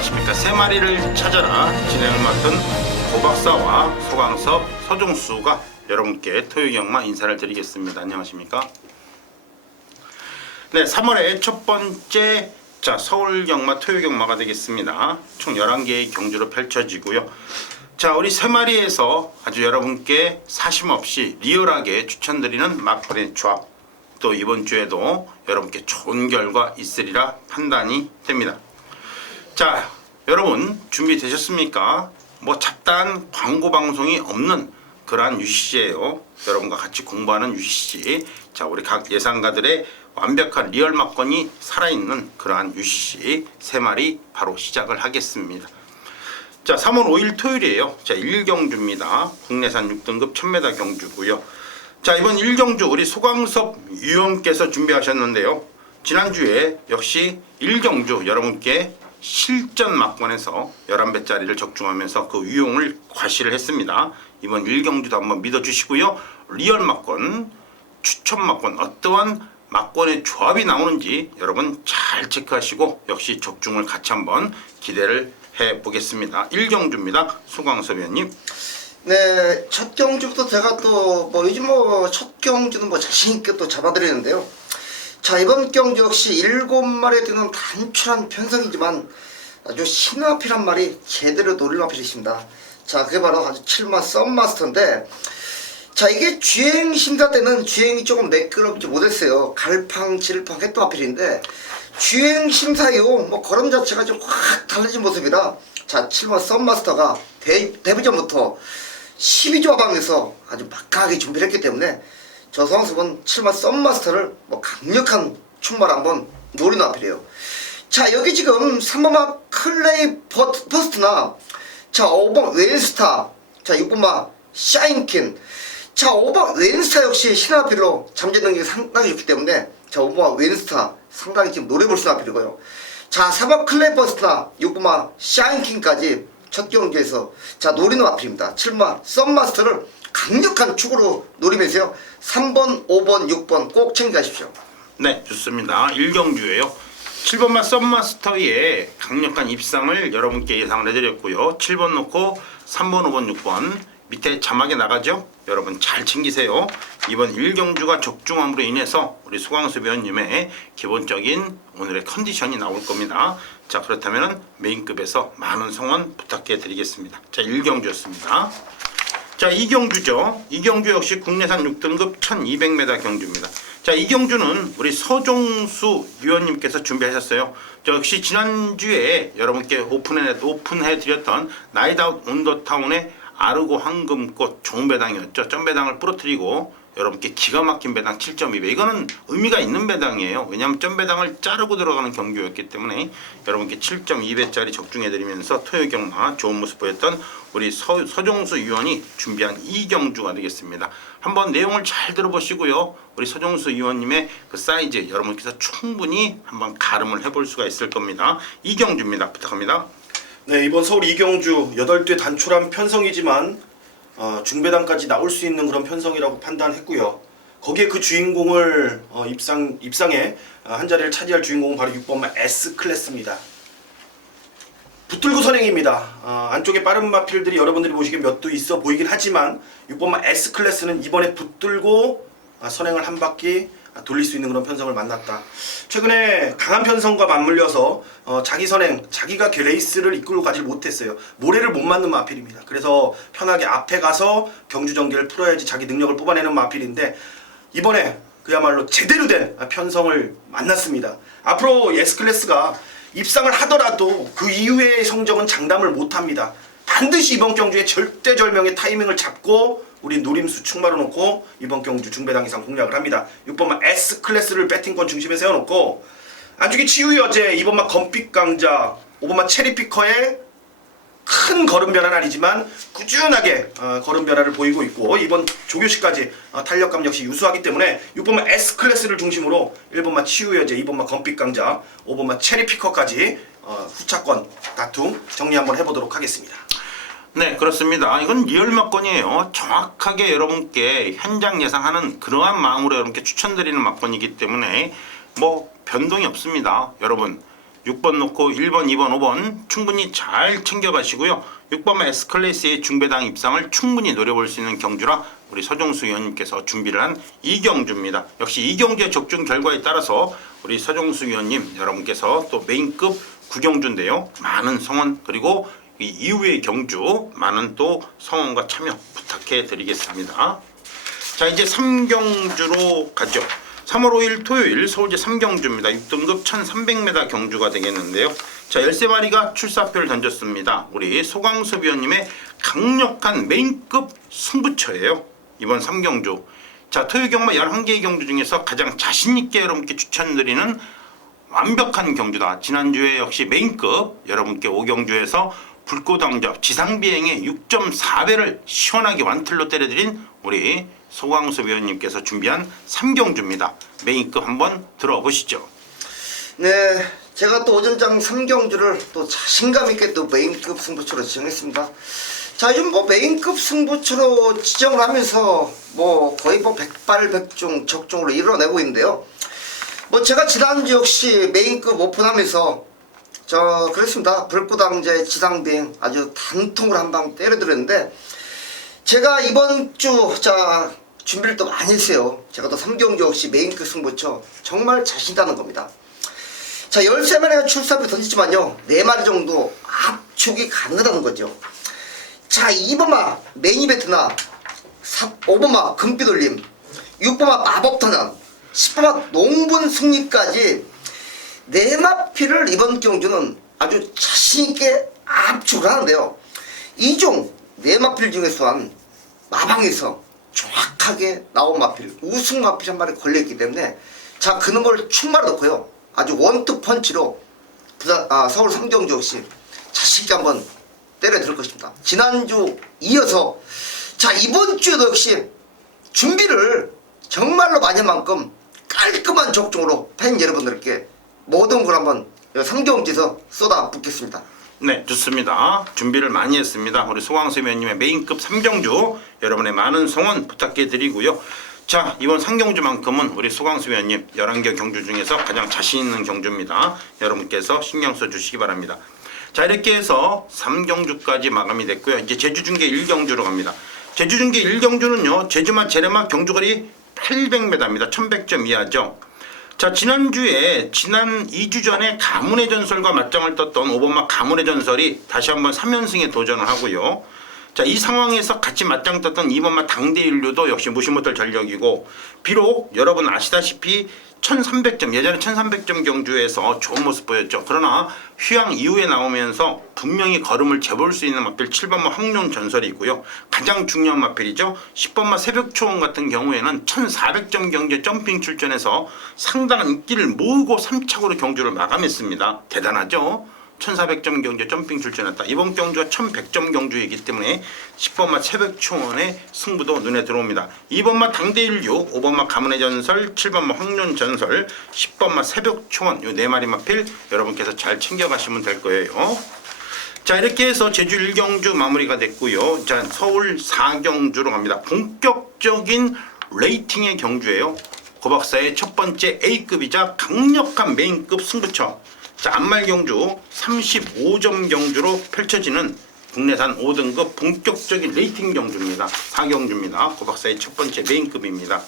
안녕하십니까. 세 마리를 찾아라 진행을 맡은 고박사와 소강섭, 서종수가 여러분께 토요경마 인사를 드리겠습니다. 안녕하십니까. 네, 3월의 첫 번째 서울경마 토요경마가 되겠습니다. 총 11개의 경주로 펼쳐지고요. 자, 우리 세 마리에서 아주 여러분께 사심 없이 리얼하게 추천드리는 막걸리 조합, 또 이번 주에도 여러분께 좋은 결과 있으리라 판단이 됩니다. 자, 여러분 준비되셨습니까? 뭐 잡다한 광고 방송이 없는 그러한 UCC예요. 여러분과 같이 공부하는 UCC. 자, 우리 각 예상가들의 완벽한 리얼 막건이 살아있는 그러한 UCC 세 마리 바로 시작을 하겠습니다. 자, 3월 5일 토요일이에요. 자, 1경주입니다. 국내산 6등급 1000m 경주고요. 자, 이번 1경주 우리 소강섭 위원께서 준비하셨는데요. 지난주에 역시 1경주 여러분께 실전 막권에서 11배짜리를 적중하면서 그 위용을 과시를 했습니다. 이번 1경주도 한번 믿어주시고요. 리얼 막권, 추천 막권, 어떠한 막권의 조합이 나오는지 여러분 잘 체크하시고 역시 적중을 같이 한번 기대를 해보겠습니다. 1경주입니다. 소강섭 위원님. 네, 첫 경주부터 제가 또 요즘 첫 경주는 자신있게 또 잡아드리는데요. 자, 이번 경주 역시 7마리에 드는 단출한 편성이지만 아주 신화필한 말이 제대로 노릴 마필이 있습니다. 자, 그게 바로 아주 7마 썸마스터인데, 자, 이게 주행 심사 때는 주행이 조금 매끄럽지 못했어요. 갈팡질팡 했던 마필인데 주행 심사 이후 걸음 자체가 좀 확 달라진 모습이라, 자, 7마 썸마스터가 데뷔전부터 12조 하방에서 아주 막강하게 준비를 했기 때문에 저 소강섭은 7마 썸마스터를 강력한 출마를 한번 노리는 앞이래요. 자, 여기 지금 3번마 클레이 퍼스트나, 자, 5번 웬스타, 자, 6번마 샤인킨, 자, 5번 웬스타 역시 신화필로 잠재 능력이 상당히 좋기 때문에, 자, 5번마 웬스타 상당히 지금 노려볼 수 있는 앞이고요. 자, 4번 클레이 퍼스트나 6번마 샤인킨까지 첫 경주에서 자 노리는 앞입니다. 7마 썸마스터를 강력한 축으로 노리면서요. 3번, 5번, 6번 꼭 챙겨가십시오. 네, 좋습니다. 1경주예요. 7번마 썸마스터의 강력한 입상을 여러분께 예상을 해드렸고요. 7번 놓고 3번, 5번, 6번 밑에 자막에 나가죠. 여러분 잘 챙기세요. 이번 1경주가 적중함으로 인해서 우리 소강섭 위원님의 기본적인 오늘의 컨디션이 나올 겁니다. 자, 그렇다면 메인급에서 많은 성원 부탁해 드리겠습니다. 자, 1경주였습니다. 자, 2경주죠. 2경주 역시 국내산 6등급 1200m 경주입니다. 자, 2경주는 우리 서종수 위원님께서 준비하셨어요. 저 역시 지난주에 여러분께 오픈해 드렸던 나이다웃 온더타운의 아르고 황금꽃 좋은 배당이었죠. 점배당을 부러뜨리고 여러분께 기가 막힌 배당 7.2배. 이거는 의미가 있는 배당이에요. 왜냐하면 점배당을 자르고 들어가는 경주였기 때문에 여러분께 7.2배짜리 적중해드리면서 토요경마 좋은 모습 보였던 우리 서종수 위원이 준비한 2경주가 되겠습니다. 한번 내용을 잘 들어보시고요. 우리 서종수 위원님의 그 사이즈 여러분께서 충분히 한번 가름을 해볼 수가 있을 겁니다. 2경주입니다. 부탁합니다. 네, 이번 서울 2경주 8대 단출한 편성이지만 중배당까지 나올 수 있는 그런 편성이라고 판단했고요. 거기에 그 주인공을 입상에 한 자리를 차지할 주인공은 바로 6번마 S클래스입니다. 붙들고 선행입니다. 안쪽에 빠른 마필들이 여러분들이 보시기에 몇 도 있어 보이긴 하지만 6번마 S클래스는 이번에 붙들고 선행을 한 바퀴 돌릴 수 있는 그런 편성을 만났다. 최근에 강한 편성과 맞물려서 자기 선행, 자기가 레이스를 이끌고 가지 못했어요. 모래를 못 맞는 마필입니다. 그래서 편하게 앞에 가서 경주 전개를 풀어야지 자기 능력을 뽑아내는 마필인데 이번에 그야말로 제대로 된 편성을 만났습니다. 앞으로 S클래스가 입상을 하더라도 그 이후의 성적은 장담을 못합니다. 반드시 이번 경주에 절대절명의 타이밍을 잡고 우리 노림수 충마로 놓고 이번 경주 중배당 이상 공략을 합니다. 6번마 S클래스를 배팅권 중심에 세워놓고 안쪽에 치유여제, 2번마 검빛 강자, 5번마 체리피커의 큰 걸음 변화는 아니지만 꾸준하게 걸음 변화를 보이고 있고 이번 조교시까지 탄력감 역시 유수하기 때문에 6번마 S클래스를 중심으로 1번마 치유여제, 2번마 검빛 강자, 5번마 체리피커까지 후차권 다툼 정리 한번 해보도록 하겠습니다. 네, 그렇습니다. 이건 리얼 막건이에요. 정확하게 여러분께 현장 예상하는 그러한 마음으로 여러분께 추천드리는 막건이기 때문에 뭐 변동이 없습니다. 여러분 6번 놓고 1번, 2번, 5번 충분히 잘 챙겨가시고요. 6번 S클래스의 중배당 입상을 충분히 노려볼 수 있는 경주라 우리 서종수 위원님께서 준비를 한 이 경주입니다. 역시 이 경주의 적중 결과에 따라서 우리 서종수 위원님 여러분께서 또 메인급 9경주인데요. 많은 성원 그리고 이 이후의 경주 많은 또 성원과 참여 부탁해 드리겠습니다. 자, 이제 3경주로 가죠. 3월 5일 토요일 서울제 3경주입니다. 6등급 1300m 경주가 되겠는데요. 자, 13마리가 출사표를 던졌습니다. 우리 소광섭 위원님의 강력한 메인급 승부처예요. 이번 3경주. 자, 토요 경마 11개의 경주 중에서 가장 자신있게 여러분께 추천드리는 완벽한 경주다. 지난주에 역시 메인급 여러분께 5경주에서 불꽃왕접 지상비행의 6.4배를 시원하게 완틀로 때려드린 우리 소광수 위원님께서 준비한 3경주입니다. 메인급 한번 들어보시죠. 네, 제가 또 오전장 3경주를 또 자신감 있게 또 메인급 승부처로 지정했습니다. 자, 요즘 뭐 메인급 승부처로 지정을 하면서 뭐 거의 뭐 백발백중 적중으로 이뤄내고 있는데요. 뭐 제가 지난주 역시 메인급 오픈하면서 그랬습니다. 불꽃왕제 지상비행 아주 단통을 한 방 때려드렸는데, 제가 이번 주 준비를 또 많이 했어요. 제가 또 3경주 역시 메인급 승부처 정말 자신있다는 겁니다. 자, 13마리가 출사표 던지지만요 4마리 정도 압축이 가능하다는 거죠. 자, 2번마 메인 이벤트나 5번마 금빛올림, 6번마 마법탄환, 10번마 농분 승리까지 4마피를 이번 경주는 아주 자신있게 압축을 하는데요. 이 중 4마필 중에서 한 마방에서 정확하게 나온 마필, 우승 마필 한 마리 걸려있기 때문에 자, 그런 걸 충마로 넣고요. 아주 원투 펀치로 서울 3경주 역시 자신있게 한번 때려들 것입니다. 지난주 이어서 자, 이번 주에도 역시 준비를 정말로 많이 한 만큼 깔끔한 적중으로 팬 여러분들께 모든 걸 한번 3경주에서 쏟아붓겠습니다. 네, 좋습니다. 준비를 많이 했습니다. 우리 소광수 위원님의 메인급 3경주 여러분의 많은 성원 부탁해 드리고요. 자, 이번 3경주만큼은 우리 소광수 위원님 11개 경주 중에서 가장 자신 있는 경주입니다. 여러분께서 신경 써 주시기 바랍니다. 자, 이렇게 해서 3경주까지 마감이 됐고요. 이제 제주중계 1경주로 갑니다. 제주중계 1경주는요 제주맛 재래맛 경주거리 800m입니다. 1100점 이하죠. 자, 지난 2주 전에 가문의 전설과 맞짱을 떴던 5번마 가문의 전설이 다시 한번 3연승에 도전을 하고요. 자, 이 상황에서 같이 맞짱 떴던 2번마 당대인류도 역시 무시 못할 전력이고, 비록 여러분 아시다시피 1300점, 예전에 1300점 경주에서 좋은 모습 보였죠. 그러나 휴양 이후에 나오면서 분명히 걸음을 재볼 수 있는 마필 7번마 황룡 전설이 있고요. 가장 중요한 마필이죠. 10번마 새벽초원 같은 경우에는 1400점 경주에 점핑 출전해서 상당한 인기를 모으고 3착으로 경주를 마감했습니다. 대단하죠. 1400점 경주에 점핑 출전했다. 이번 경주가 1100점 경주이기 때문에 10번마 새벽초원의 승부도 눈에 들어옵니다. 2번마 당대인류, 5번마 가문의 전설, 7번마 황룡 전설, 10번마 새벽초원 이 4마리 마필 여러분께서 잘 챙겨가시면 될 거예요. 자, 이렇게 해서 제주 1경주 마무리가 됐고요. 자, 서울 4경주로 갑니다. 본격적인 레이팅의 경주예요. 고박사의 첫 번째 A급이자 강력한 메인급 승부처. 자, 안말 경주 35점 경주로 펼쳐지는 국내산 5등급 본격적인 레이팅 경주입니다. 4경주입니다. 고박사의 첫 번째 메인급입니다.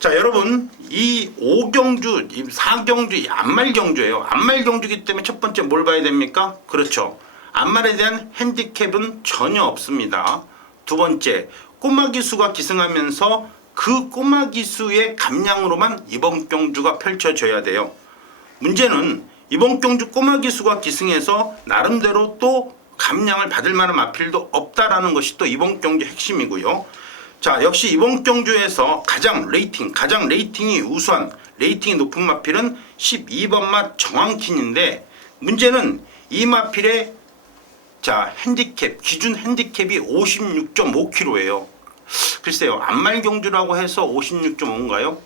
자, 여러분 이 5경주, 이 4경주, 이 안말 경주예요. 안말 경주이기 때문에 첫 번째 뭘 봐야 됩니까? 그렇죠. 안말에 대한 핸디캡은 전혀 없습니다. 두 번째, 꼬마 기수가 기승하면서 그 꼬마 기수의 감량으로만 이번 경주가 펼쳐져야 돼요. 문제는 이번 경주 꼬마 기수가 기승해서 나름대로 또 감량을 받을 만한 마필도 없다라는 것이 또 이번 경주 핵심이고요. 자, 역시 이번 경주에서 가장 레이팅이 우수한 레이팅이 높은 마필은 12번마 정황킨인데, 문제는 이 마필의 핸디캡, 기준 핸디캡이 56.5kg예요. 글쎄요, 안말 경주라고 해서 56.5인가요?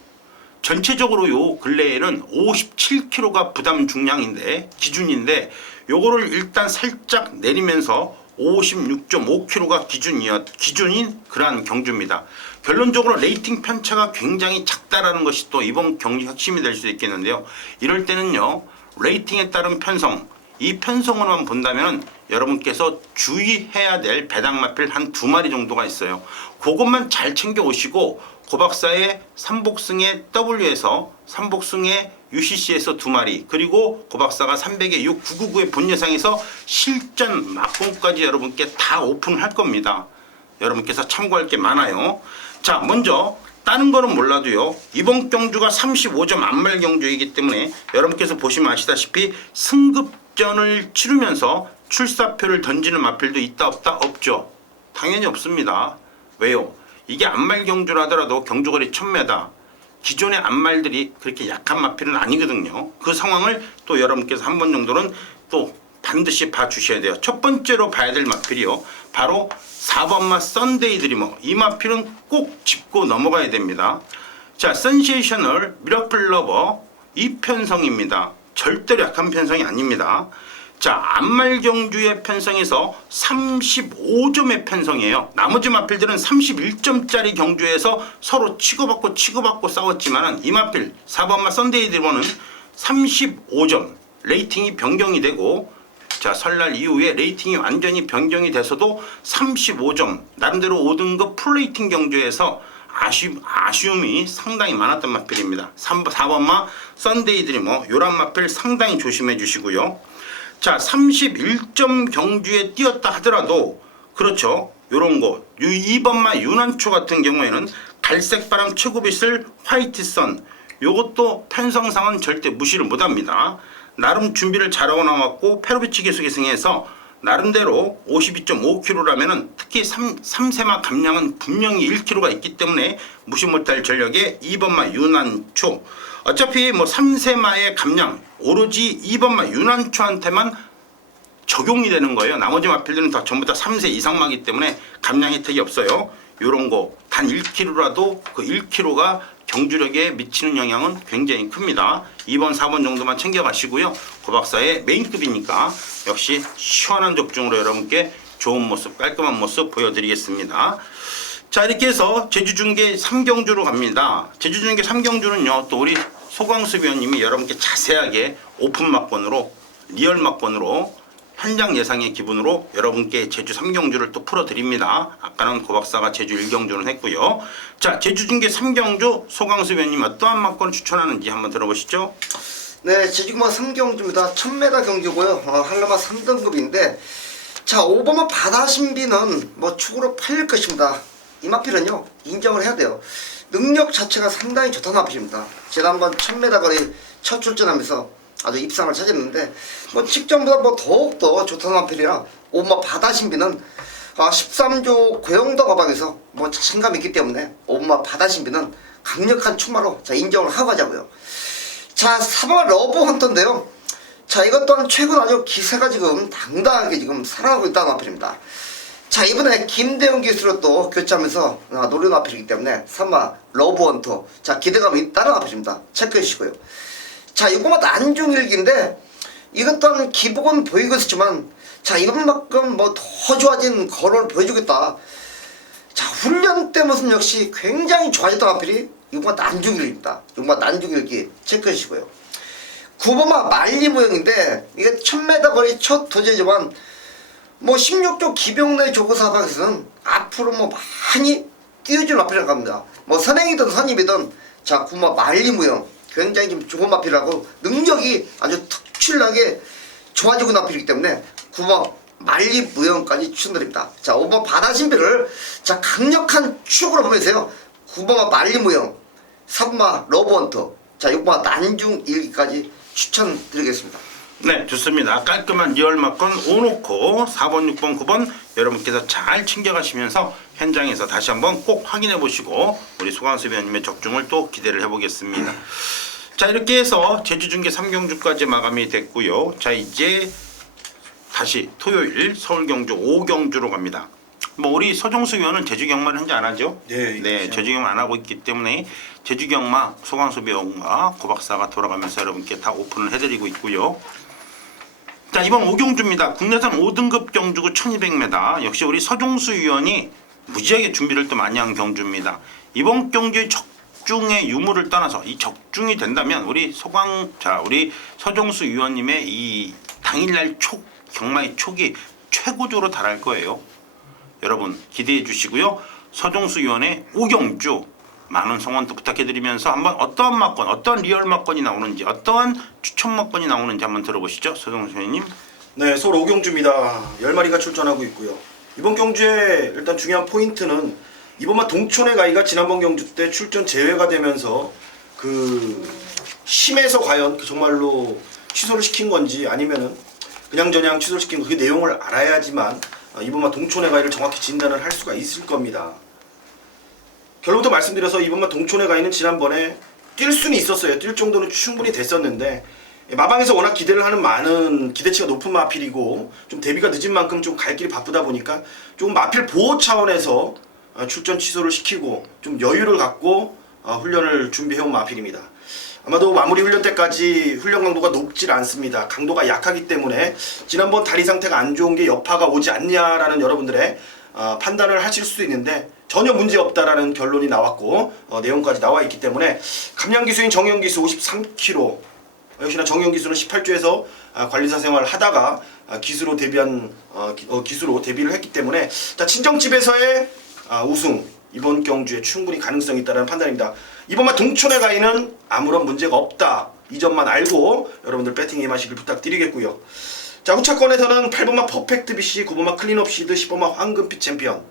전체적으로 요 근래에는 57kg가 부담 중량인데, 기준인데, 요거를 일단 살짝 내리면서 56.5kg가 기준인 그러한 경주입니다. 결론적으로 레이팅 편차가 굉장히 작다라는 것이 또 이번 경기 핵심이 될 수 있겠는데요. 이럴 때는요, 레이팅에 따른 편성, 이 편성으로만 본다면 여러분께서 주의해야 될 배당마필 한 2마리 정도가 있어요. 그것만 잘 챙겨 오시고 고박사의 삼복승의 W에서 삼복승의 UCC에서 2마리, 그리고 고박사가 300의 6, 999의 본예상에서 실전 막공까지 여러분께 다 오픈할 겁니다. 여러분께서 참고할 게 많아요. 자, 먼저 다른 거는 몰라도요, 이번 경주가 35점 안말 경주이기 때문에 여러분께서 보시면 아시다시피 승급전을 치르면서 출사표를 던지는 마필도 있다 없다? 없죠. 당연히 없습니다. 왜요? 이게 안말 경주라 하더라도 경주거리 1000m, 기존의 안말들이 그렇게 약한 마필은 아니거든요. 그 상황을 또 여러분께서 한 번 정도는 또 반드시 봐주셔야 돼요. 첫 번째로 봐야 될 마필이요, 바로 4번마 썬데이 드리머. 이 마필은 꼭 짚고 넘어가야 됩니다. 자, 센세이셔널 미러클 러버, 이 편성입니다. 절대로 약한 편성이 아닙니다. 자, 안말 경주의 편성에서 35점의 편성이에요. 나머지 마필들은 31점짜리 경주에서 서로 치고받고 싸웠지만은 이 마필 4번마 썬데이 드리머는 35점 레이팅이 변경이 되고, 자, 설날 이후에 레이팅이 완전히 변경이 돼서도 35점, 나름대로 5등급 풀레이팅 경주에서 아쉬움이 상당히 많았던 마필입니다. 4번마 썬데이 드리머, 요런 마필 상당히 조심해 주시고요. 자, 31점 경주에 뛰었다 하더라도, 그렇죠, 요런 거 2번마 유난초 같은 경우에는 갈색바람 최고빛을 화이트선, 요것도 편성상은 절대 무시를 못합니다. 나름 준비를 잘하고 나왔고 페로비치 계속 계승해서 나름대로 52.5kg라면은 특히 3세마 감량은 분명히 1kg가 있기 때문에 무시 못할 전력의 2번마 유난초. 어차피 뭐 3세마의 감량 오로지 2번마 유난초한테만 적용이 되는 거예요. 나머지 마필들은 다 전부 다 3세 이상마기 때문에 감량 혜택이 없어요. 요런 거 단 1kg라도 그 1kg가 경주력에 미치는 영향은 굉장히 큽니다. 2번, 4번 정도만 챙겨가시고요. 고박사의 메인급이니까 역시 시원한 적중으로 여러분께 좋은 모습, 깔끔한 모습 보여드리겠습니다. 자, 이렇게 해서 제주중계 3경주로 갑니다. 제주중계 3경주는요, 또 우리 소광수 위원님이 여러분께 자세하게 오픈 막권으로, 리얼 막권으로, 현장 예상의 기분으로 여러분께 제주 3경주를 또 풀어드립니다. 아까는 고박사가 제주 1경주는 했고요. 자, 제주중계 3경주 소광수 위원님 어떠한 막권을 추천하는지 한번 들어보시죠. 네, 제주마 3경주입니다. 1000m 경주고요. 한라마 3등급인데, 자, 5번마 바다신비는 뭐 축으로 팔릴 것입니다. 이 마필은요, 인정을 해야 돼요. 능력 자체가 상당히 좋다는 마필입니다. 지난번 1000m 거리 첫 출전하면서 아주 입상을 차지했는데, 뭐 직전보다 뭐 더욱더 좋다는 마필이라 5번마 바다신비는 13조 고영도 가방에서 뭐 자신감이 있기 때문에 5번마 바다신비는 강력한 출마로 자 인정을 하고 가자고요. 자, 3번 러브 헌터인데요. 자, 이것 또한 최근 아주 기세가 지금 당당하게 지금 살아가고 있다는 마필입니다. 자, 이번에 김대웅 기수로 또 교체하면서 노리는 마필이기 때문에 3번 러브 헌터, 자, 기대감이 있다는 마필입니다. 체크해 주시고요. 자, 이거만 난중일기인데 이것 또한 기복은 보이고 있었지만, 자, 이번만큼 뭐 더 좋아진 거를 보여주겠다. 자, 훈련 때 모습 역시 굉장히 좋아졌던 마필이 이번 난중일기입니다. 이번 난중일기 체크해 주시고요. 9번마 말리무용인데 이게 1000m 거리 첫 도전이지만 뭐 16조 기병내 조고사방에서는 앞으로 뭐 많이 띄워줄 마필이라고 합니다. 뭐 선행이든 선임이든, 자, 9번마 말리무용 굉장히 좀 좋은 마필이라고 능력이 아주 특출나게 좋아지고 있는 마필이기 때문에 9번 말리무용까지 추천드립니다. 자, 5번 바다신비를 자 강력한 축으로 보면서요, 9번 말리무용, 3번 러브헌터, 자 6번 난중일기까지 추천드리겠습니다. 네, 좋습니다. 깔끔한 리얼 막권 5놓고 4번, 6번, 9번 여러분께서 잘 챙겨가시면서 현장에서 다시 한번 꼭 확인해 보시고 우리 소광수 위원님의 적중을 또 기대를 해보겠습니다. 자, 이렇게 해서 제주중계 3경주까지 마감이 됐고요. 자, 이제 다시 토요일 서울 경주 5경주로 갑니다. 뭐 우리 서종수 위원은 제주 경마를 현재 안 하죠? 네, 네, 제주 경마 안 하고 있기 때문에 제주 경마 소광수 위원과 고박사가 돌아가면서 여러분께 다 오픈을 해드리고 있고요. 자, 이번 5경주입니다. 국내산 5등급 경주고 1200m. 역시 우리 서종수 위원이 무지하게 준비를 또 많이 한 경주입니다. 이번 경주의 적중의 유무를 떠나서 이 적중이 된다면 우리 우리 서정수 위원님의 이 당일날 경마의 촉이 최고조로 달할 거예요. 여러분 기대해 주시고요. 서정수 위원의 오경주 많은 성원도 부탁해드리면서 한번 어떠한 막건, 어떠한 리얼 막건이 나오는지, 어떠한 추천 막건이 나오는지 한번 들어보시죠. 서정수 위원님. 네, 서울 오경주입니다. 10마리가 출전하고 있고요. 이번 경주에 일단 중요한 포인트는 이번만 동촌의 가이가 지난번 경주 때 출전 제외가 되면서 그 심해서 과연 그 정말로 취소를 시킨 건지 아니면은 그냥저냥 취소를 시킨 그 내용을 알아야지만 이번만 동촌의 가이를 정확히 진단을 할 수가 있을 겁니다. 결론부터 말씀드려서 이번만 동촌의 가이는 지난번에 뛸 수는 있었어요. 뛸 정도는 충분히 됐었는데 마방에서 워낙 기대를 하는 많은 기대치가 높은 마필이고 좀 데뷔가 늦은 만큼 좀 갈 길이 바쁘다 보니까 좀 마필 보호 차원에서 출전 취소를 시키고 좀 여유를 갖고 훈련을 준비해온 마필입니다. 아마도 마무리 훈련 때까지 훈련 강도가 높질 않습니다. 강도가 약하기 때문에 지난번 다리 상태가 안 좋은 게 여파가 오지 않냐라는 여러분들의 판단을 하실 수도 있는데 전혀 문제 없다라는 결론이 나왔고 내용까지 나와 있기 때문에 감량 기수인 정영 기수 53kg 역시나 정영 기수는 18조에서 관리사 생활을 하다가 기수로 데뷔한 기수로 데뷔를 했기 때문에 자 친정집에서의 우승 이번 경주에 충분히 가능성이 있다는 판단입니다. 이번만 동촌의 가이는 아무런 문제가 없다 이 점만 알고 여러분들 배팅에 임하시길 부탁드리겠고요. 자 후차권에서는 8번마 퍼펙트 BC, 9번마 클린업 시드, 10번마 황금빛 챔피언.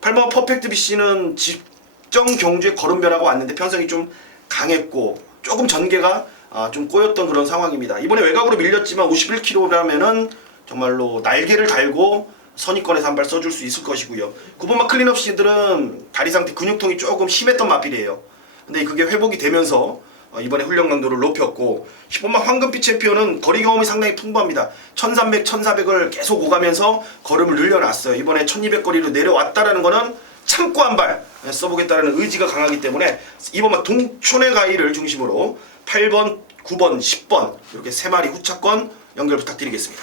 8번마 퍼펙트 BC는 직전 경주에 걸음변하고 왔는데 편성이 좀 강했고 조금 전개가 좀 꼬였던 그런 상황입니다. 이번에 외곽으로 밀렸지만 51kg라면은 정말로 날개를 달고 선입권에서 한 발 써줄 수 있을 것이고요. 9번마 클린업 시들은 다리 상태 근육통이 조금 심했던 마필이에요. 근데 그게 회복이 되면서 이번에 훈련 강도를 높였고 10번마 황금빛 챔피언은 거리 경험이 상당히 풍부합니다. 1300, 1400을 계속 오가면서 걸음을 늘려놨어요. 이번에 1200거리로 내려왔다라는 거는 참고 한 발 써보겠다는 의지가 강하기 때문에 이번만 동촌의 가이를 중심으로 8번, 9번, 10번 이렇게 3마리 후차권 연결 부탁드리겠습니다.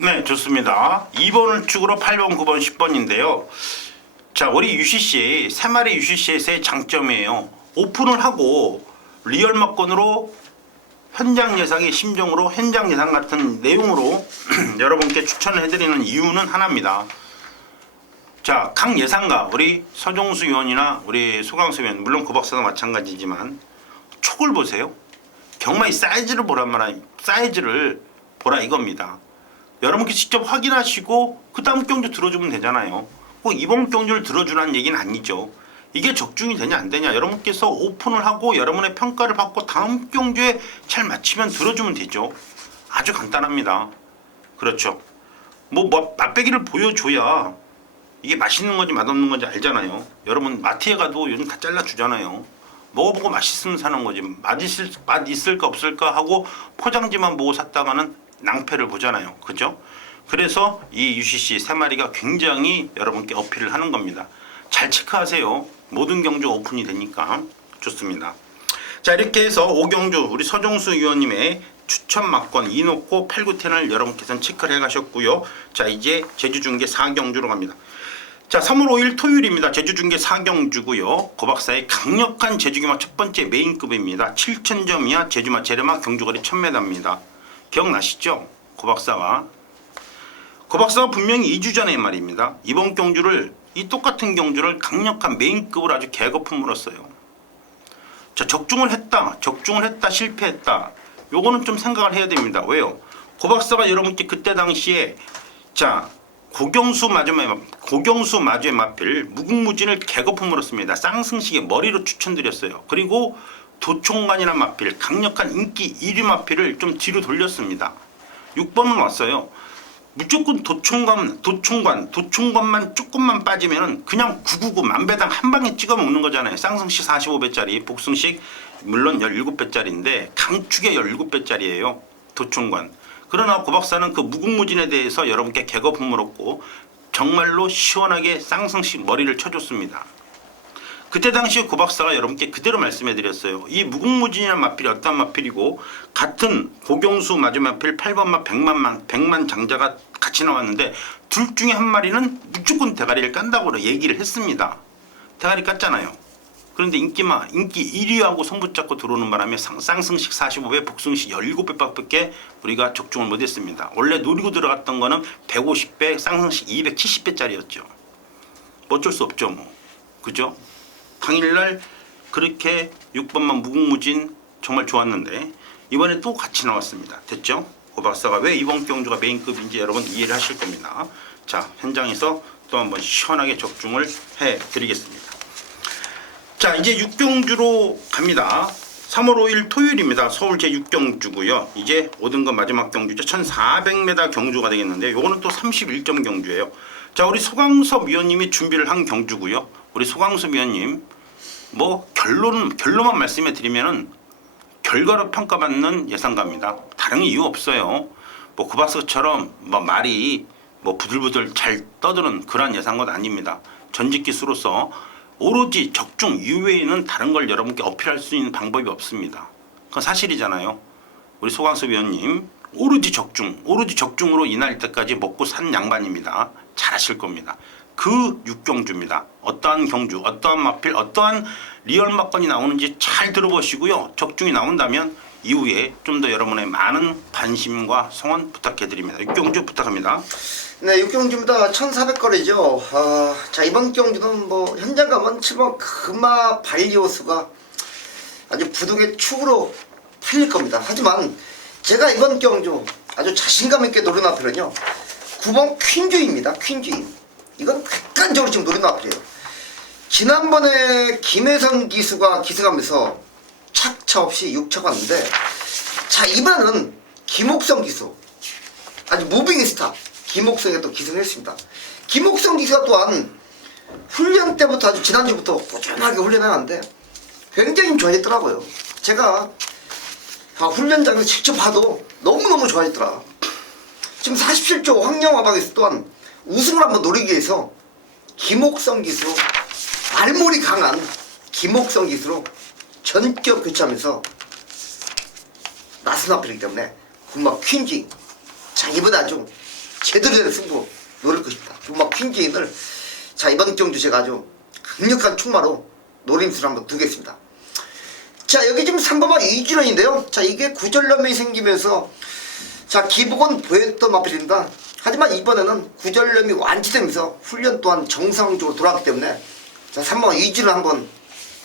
네, 좋습니다. 2번을 축으로 8번, 9번, 10번인데요. 자, 우리 UCC 3마리 UCC의 장점이에요. 오픈을 하고 리얼 막건으로 현장 예상의 심정으로 현장 예상 같은 내용으로 여러분께 추천을 해드리는 이유는 하나입니다. 자, 각 예상가 우리 서정수 위원이나 우리 소강수 위원 물론 그 박사도 마찬가지지만 촉을 보세요. 경마의 사이즈를 보란 말이야. 사이즈를 보라 이겁니다. 여러분께 직접 확인하시고 그 다음 경주 들어주면 되잖아요. 꼭 이번 경주를 들어주라는 얘기는 아니죠. 이게 적중이 되냐 안 되냐 여러분께서 오픈을 하고 여러분의 평가를 받고 다음 경주에 잘 맞추면 들어주면 되죠. 아주 간단합니다. 그렇죠. 뭐 맛배기를 보여줘야 이게 맛있는 건지 맛없는 건지 알잖아요. 여러분 마트에 가도 요즘 다 잘라주잖아요. 먹어보고 맛있으면 사는 거지. 맛 있을까 없을까 하고 포장지만 보고 샀다가는 낭패를 보잖아요. 그죠? 그래서 이 UCC 3마리가 굉장히 여러분께 어필을 하는 겁니다. 잘 체크하세요. 모든 경주 오픈이 되니까 좋습니다. 자 이렇게 해서 5경주 우리 서정수 위원님의 추천 막건 2놓고 8, 9, 10을 여러분께서는 체크를 해가셨고요. 자 이제 제주중계 4경주로 갑니다. 자 3월 5일 토요일입니다. 제주중계 4경주고요. 고박사의 강력한 제주경마 첫 번째 메인급입니다. 7,000점 이하 제주마 제르마 경주거리 1000m입니다. 기억나시죠? 고박사가 분명히 2주 전에 말입니다. 이번 경주를 이 똑같은 경주를 강력한 메인급으로 아주 개거품으로 썼어요. 자 적중을 했다 실패했다. 요거는 좀 생각을 해야 됩니다. 왜요? 고박사가 여러분께 그때 당시에 자 고경수 마주의 마필 무궁무진을 개거품으로 씁니다. 쌍승식의 머리로 추천드렸어요. 그리고 도총관이라는 마필 강력한 인기 1위 마필을 좀 뒤로 돌렸습니다. 6번은 왔어요. 무조건 도총관만 조금만 빠지면 그냥 999 만배당 한 방에 찍어 먹는 거잖아요. 쌍승식 45배짜리 복승식 물론 17배짜리인데 강축의 17배짜리예요. 도총관. 그러나 고박사는 그 무궁무진에 대해서 여러분께 개거품을 얻고 정말로 시원하게 쌍승식 머리를 쳐줬습니다. 그때 당시 고박사가 여러분께 그대로 말씀해드렸어요. 이 무궁무진이라는 마필이 어떤 마필이고 같은 고경수 마지막필 8번마 100만 장자가 같이 나왔는데 둘 중에 한 마리는 무조건 대가리를 깐다고 얘기를 했습니다. 대가리 깠잖아요. 그런데 인기 1위하고 손붙잡고 들어오는 바람에 쌍승식 45배, 복승식 17배밖에 우리가 적중을 못했습니다. 원래 노리고 들어갔던 거는 150배, 쌍승식 270배짜리였죠. 어쩔 수 없죠, 뭐. 그죠? 당일날 그렇게 6번만 무궁무진 정말 좋았는데 이번에 또 같이 나왔습니다. 됐죠? 고 박사가 왜 이번 경주가 메인급인지 여러분 이해를 하실 겁니다. 자, 현장에서 또 한번 시원하게 적중을 해드리겠습니다. 자, 이제 6경주로 갑니다. 3월 5일 토요일입니다. 서울 제6경주고요. 이제 5등급 마지막 경주죠. 1400m 경주가 되겠는데 요거는 또 31점 경주예요. 자, 우리 소강섭 위원님이 준비를 한 경주고요. 우리 소강섭 위원님 뭐 결론만 말씀해 드리면은 결과로 평가받는 예상가입니다. 다른 이유 없어요. 뭐 구바스처럼 뭐 말이 뭐 부들부들 잘 떠드는 그런 예상은 아닙니다. 전직 기수로서 오로지 적중 이외에는 다른 걸 여러분께 어필할 수 있는 방법이 없습니다. 그건 사실이잖아요. 우리 소강섭 위원님 오로지 적중으로 이날 때까지 먹고 산 양반입니다. 잘하실 겁니다. 그 6경주입니다. 어떠한 경주, 어떠한 마필, 어떠한 리얼 막건이 나오는지 잘 들어보시고요. 적중이 나온다면 이후에 좀 더 여러분의 많은 관심과 성원 부탁해드립니다. 6경주 부탁합니다. 네, 6경주입니다. 1400거리죠. 자, 이번 경주는 뭐 현장 가면 7번 금화 발리오스가 아주 부동의 축으로 팔릴 겁니다. 하지만 제가 이번 경주 아주 자신감 있게 노린 앞필은요 9번 퀸주입니다. 퀸주이. 이건 객관적으로 지금 노린 앞필이에요. 지난번에 김혜선 기수가 기승하면서 착차 없이 6차 갔는데, 자, 이번은 김옥성 기수 아주 무빙 스타 김옥성이 또 기승했습니다. 김옥성 기수가 또한 훈련 때부터 아주 지난주부터 꾸준하게 훈련해왔는데 굉장히 좋아했더라고요. 제가 훈련장에서 직접 봐도 너무너무 좋아했더라. 지금 47조 황영화박에서 또한 우승을 한번 노리기 위해서 김옥성 기수로 말몰이 강한 김옥성 기수로 전격 교체하면서 나선 앞이기 때문에 군막 퀸지, 자, 이번에 아주 제대로 된 승부 노릴 것입니다. 군막 퀸지인을 자, 이번 경주 제가 아주 강력한 충마로 노림수를 한번 두겠습니다. 자, 여기 지금 3번마 이주론인데요. 자, 이게 구절염이 생기면서 자, 기복은 보였던 마필입니다. 하지만 이번에는 구절염이 완치되면서 훈련 또한 정상적으로 돌아왔기 때문에 자, 3번 이주를 한번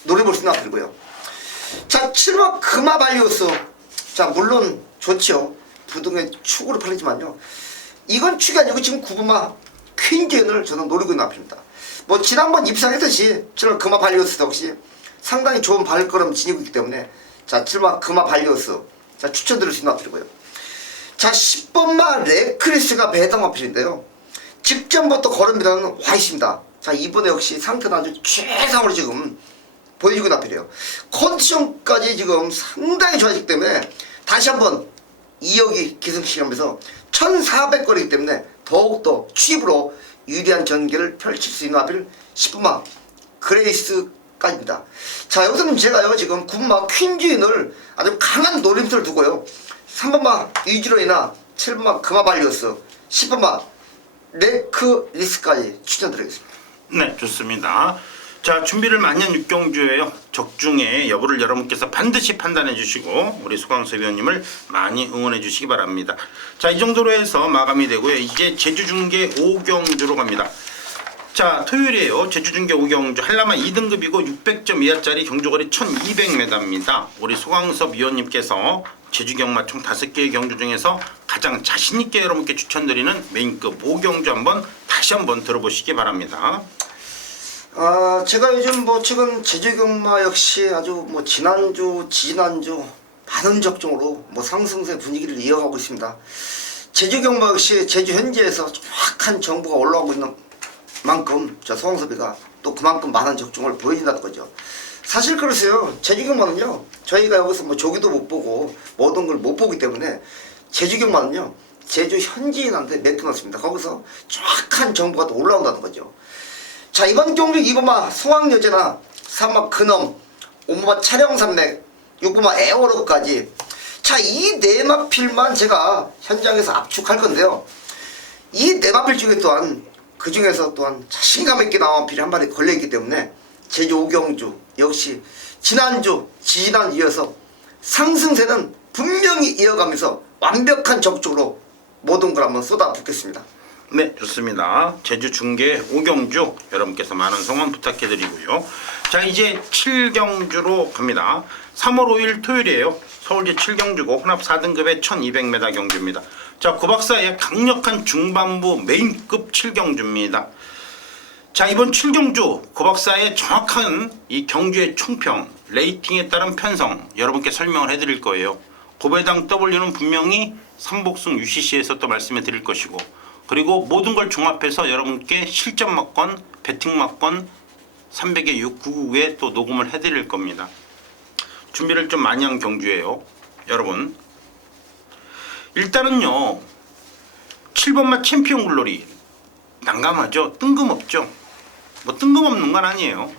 노려볼 수 있는 마필이고요. 자, 7번 금화발리오스, 자, 물론 좋죠. 부동의 축으로 팔리지만요, 이건 축이 아니고 지금 9번마 퀸지연을 저는 노리고 있는 앞입니다. 뭐 지난번 입상했듯이 7번 금화발리오스 역시 상당히 좋은 발걸음 지니고 있기 때문에 자, 7번 금화발리오스, 자, 추천드릴 수 있는 앞이고요. 자, 10번마 레크리스가 배당 앞필인데요, 직전부터 걸음이라는 와있습니다. 자, 이번에 역시 상태는 아주 최상으로 지금 보여주고 있는 앞필이에요. 컨디션까지 지금 상당히 좋아지기 때문에 다시 한번 2억이 기승시하면서 1400거리이기 때문에 더욱더 취입으로 유리한 전개를 펼칠 수 있는 앞필 10번마 그레이스까지입니다. 자, 여기서는 제가요 지금 9번마 퀸주인을 아주 강한 노림수를 두고요, 3번마 이주로이나 7번마 금화발리오스, 10번마 레크리스까지 추천드리겠습니다. 네, 좋습니다. 자, 준비를 많이 한 6경주예요. 적중의 여부를 여러분께서 반드시 판단해 주시고 우리 소강섭 위원님을 많이 응원해 주시기 바랍니다. 자, 이 정도로 해서 마감이 되고요. 이제 제주중계 5경주로 갑니다. 자, 토요일이에요. 제주중계 5경주 한라만 2등급이고 600점 이하짜리 경주거리 1200m입니다. 우리 소강섭 위원님께서 제주경마 총 5개의 경주 중에서 가장 자신있게 여러분께 추천드리는 메인급 5경주 한번 다시 한번 들어보시기 바랍니다. 제가 요즘 뭐 최근 제주경마 역시 아주 뭐 지난주, 지난주 많은 적중으로 뭐 상승세 분위기를 이어가고 있습니다. 제주경마 역시 제주 현지에서 정확한 정보가 올라오고 있는 만큼 저 소강섭이가 또 그만큼 많은 적중을 보여준다는 거죠. 사실 그렇어요. 제주경마는요, 저희가 여기서 뭐 조기도 못 보고 모든 걸 못 보기 때문에 제주경마는요 제주 현지인한테 맡겨놨습니다. 거기서 정확한 정보가 또 올라온다는 거죠. 자, 이번 경주 2번마 송악여제나 3번마 근엄, 5번마 촬영산맥, 6번마 에어로까지, 자, 이 네 마필만 제가 현장에서 압축할 건데요, 이 네 마필 중에 또한 그 중에서 또한 자신감 있게 나온 마필이 한 마리 걸려있기 때문에 제주 5경주 역시 지난주 지지난 이어서 상승세는 분명히 이어가면서 완벽한 적중으로 모든 걸 한번 쏟아붓겠습니다. 네, 좋습니다. 제주 중계 5경주 여러분께서 많은 성원 부탁해드리고요. 자, 이제 7경주로 갑니다. 3월 5일 토요일이에요. 서울제 7경주고 혼합 4등급의 1200m 경주입니다. 자, 고박사의 강력한 중반부 메인급 7경주입니다. 자, 이번 7경주 고박사의 정확한 이 경주의 총평, 레이팅에 따른 편성 여러분께 설명을 해드릴 거예요. 고배당 W는 분명히 삼복승 UCC에서 또 말씀해 드릴 것이고, 그리고 모든 걸 종합해서 여러분께 실전 막권, 배팅 막권 300의 699에 또 녹음을 해드릴 겁니다. 준비를 좀 많이 한 경주예요. 여러분, 일단은요 7번마 챔피언 글로리 난감하죠. 뜬금없죠. 뭐 뜬금없는 건 아니에요.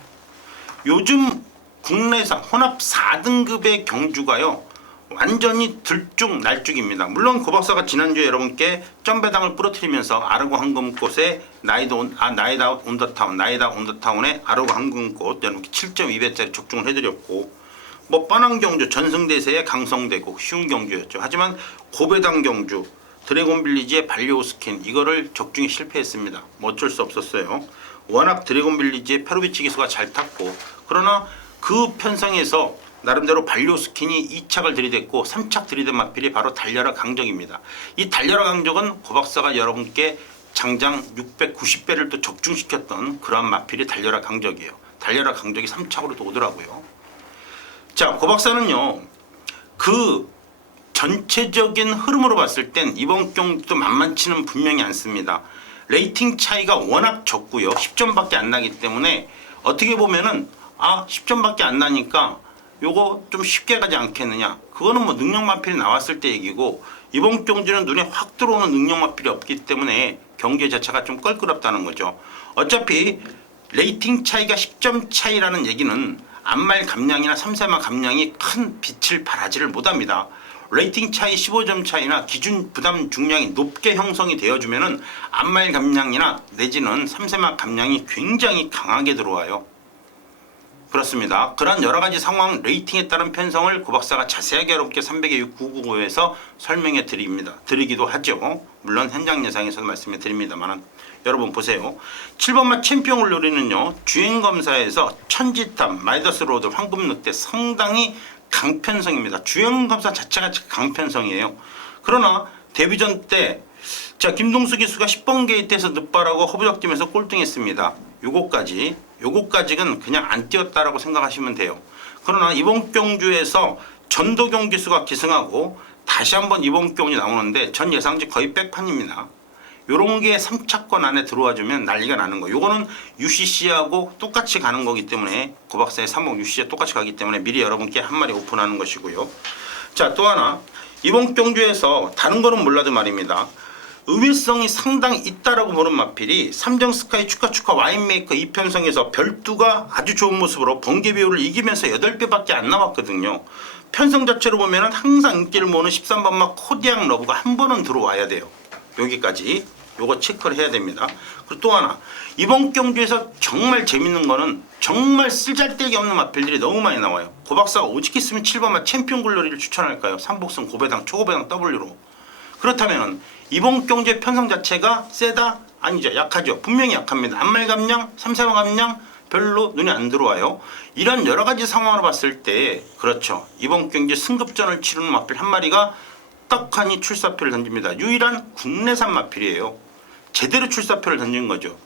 요즘 국내산 혼합 4등급의 경주가요 완전히 들쭉날쭉입니다. 물론 고박사가 지난주에 여러분께 점배당을 부러뜨리면서 아르고 황금꽃에 나이다 온더타운의 아르고 황금꽃 여러분께 7.2배짜리 적중을 해드렸고, 뭐 뻔한 경주 전승대세의 강성대고 쉬운 경주였죠. 하지만 고배당 경주 드래곤 빌리지의 발리오스킨 이거를 적중에 실패했습니다. 뭐 어쩔 수 없었어요. 워낙 드래곤 빌리지의 페로비치 기수가 잘 탔고, 그러나 그 편성에서 나름대로 발리오스킨이 2착을 들이댔고 3착 들이댄 마필이 바로 달려라 강적입니다. 이 달려라 강적은 고박사가 여러분께 장장 690배를 또 적중시켰던 그러한 마필이 달려라 강적이에요. 달려라 강적이 3착으로 또 오더라고요. 자, 고박사는요 그 전체적인 흐름으로 봤을 땐 이번 경주도 만만치는 분명히 않습니다. 레이팅 차이가 워낙 적고요. 10점밖에 안 나기 때문에 어떻게 보면은 10점밖에 안 나니까 요거 좀 쉽게 가지 않겠느냐. 그거는 뭐 능력 마필이 나왔을 때 얘기고, 이번 경주는 눈에 확 들어오는 능력 마필이 없기 때문에 경기 자체가 좀 껄끄럽다는 거죠. 어차피 레이팅 차이가 10점 차이라는 얘기는 안말 감량이나 3세마 감량이 큰 빛을 발하지를 못합니다. 레이팅 차이 15점 차이나 기준 부담 중량이 높게 형성이 되어주면은 안말 감량이나 내지는 3세마 감량이 굉장히 강하게 들어와요. 그렇습니다. 그런 여러가지 상황 레이팅에 따른 편성을 고박사가 자세하게 여러분께 300의 6999에서 설명해 드리기도 하죠. 물론 현장 예상에서도 말씀해 드립니다만, 여러분 보세요. 7번마 챔피언 글로리는요 주행검사에서 천지탑, 마이더스 로드, 황금늑대 상당히 강편성입니다. 주행검사 자체가 강편성이에요. 그러나 데뷔전 때 김동수 기수가 10번 게이트에서 늑발하고 허브적팀에서 꼴등했습니다. 요거까지는 그냥 안 뛰었다라고 생각하시면 돼요. 그러나 이번 경주에서 전도경 기수가 기승하고 다시 한번 이번 경주 나오는데 전 예상치 거의 백판입니다. 요런 게 3차권 안에 들어와주면 난리가 나는 거예요. 요거는 UCC하고 똑같이 가는 거기 때문에, 고박사의 3복 UCC에 똑같이 가기 때문에 미리 여러분께 한 마리 오픈하는 것이고요. 자, 또 하나 이번 경주에서 다른 거는 몰라도 말입니다. 의외성이 상당히 있다라고 보는 마필이 삼정 스카이 축하 와인메이커 2편성에서 별두가 아주 좋은 모습으로 번개 비율을 이기면서 8배밖에 안 나왔거든요. 편성 자체로 보면 항상 인기를 모으는 13번마 코디앙 러브가 한 번은 들어와야 돼요. 여기까지 요거 체크를 해야 됩니다. 그리고 또 하나 이번 경주에서 정말 재밌는 거는 정말 쓸잘데기 없는 마필들이 너무 많이 나와요. 고박사가 오직 있으면 7번마 챔피언 글로리를 추천할까요? 삼복승 고배당 초고배당 W로. 그렇다면 이번 경주의 편성 자체가 세다? 아니죠. 약하죠. 분명히 약합니다. 안말 감량, 3세마 감량 별로 눈에 안 들어와요. 이런 여러 가지 상황으로 봤을 때 그렇죠. 이번 경주 승급전을 치르는 마필 한 마리가 떡하니 출사표를 던집니다. 유일한 국내산 마필이에요. 제대로 출사표를 던진 거죠.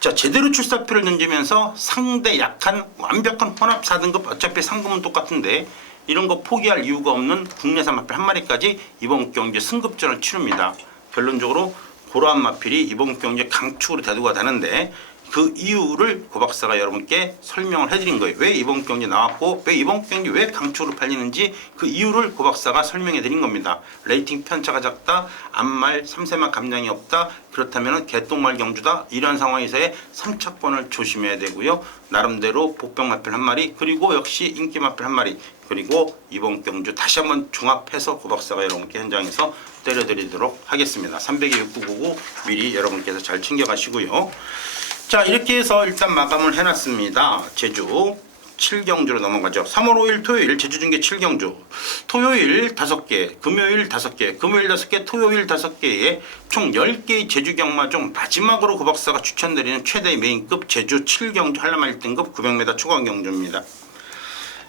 자, 제대로 출사표를 던지면서 상대 약한 완벽한 혼합 4등급, 어차피 상금은 똑같은데 이런 거 포기할 이유가 없는 국내산 마필 한 마리까지 이번 경주 승급전을 치릅니다. 결론적으로 그러한 마필이 이번 경주에 강축으로 대두가 되는데, 그 이유를 고박사가 여러분께 설명을 해드린 거예요. 왜 이번 경기 나왔고 왜 이번 경기 왜 강추로 팔리는지 그 이유를 고박사가 설명해 드린 겁니다. 레이팅 편차가 작다, 안말 3세마 감량이 없다, 그렇다면 개똥말 경주다, 이런 상황에서의 3차권을 조심해야 되고요. 나름대로 복병 마필 한 마리, 그리고 역시 인기 마필 한 마리, 그리고 이번 경주 다시 한번 종합해서 고박사가 여러분께 현장에서 때려드리도록 하겠습니다. 300의 6999 미리 여러분께서 잘 챙겨가시고요. 자, 이렇게 해서 일단 마감을 해놨습니다. 제주 7경주로 넘어가죠. 3월 5일 토요일 제주중계 7경주. 토요일 5개, 금요일 5개, 금요일 5개, 토요일 5개의 총 10개의 제주경마 중 마지막으로 고박사가 추천드리는 최대 메인급 제주 7경주 한라마 1등급 900m 초과 경주입니다.